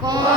공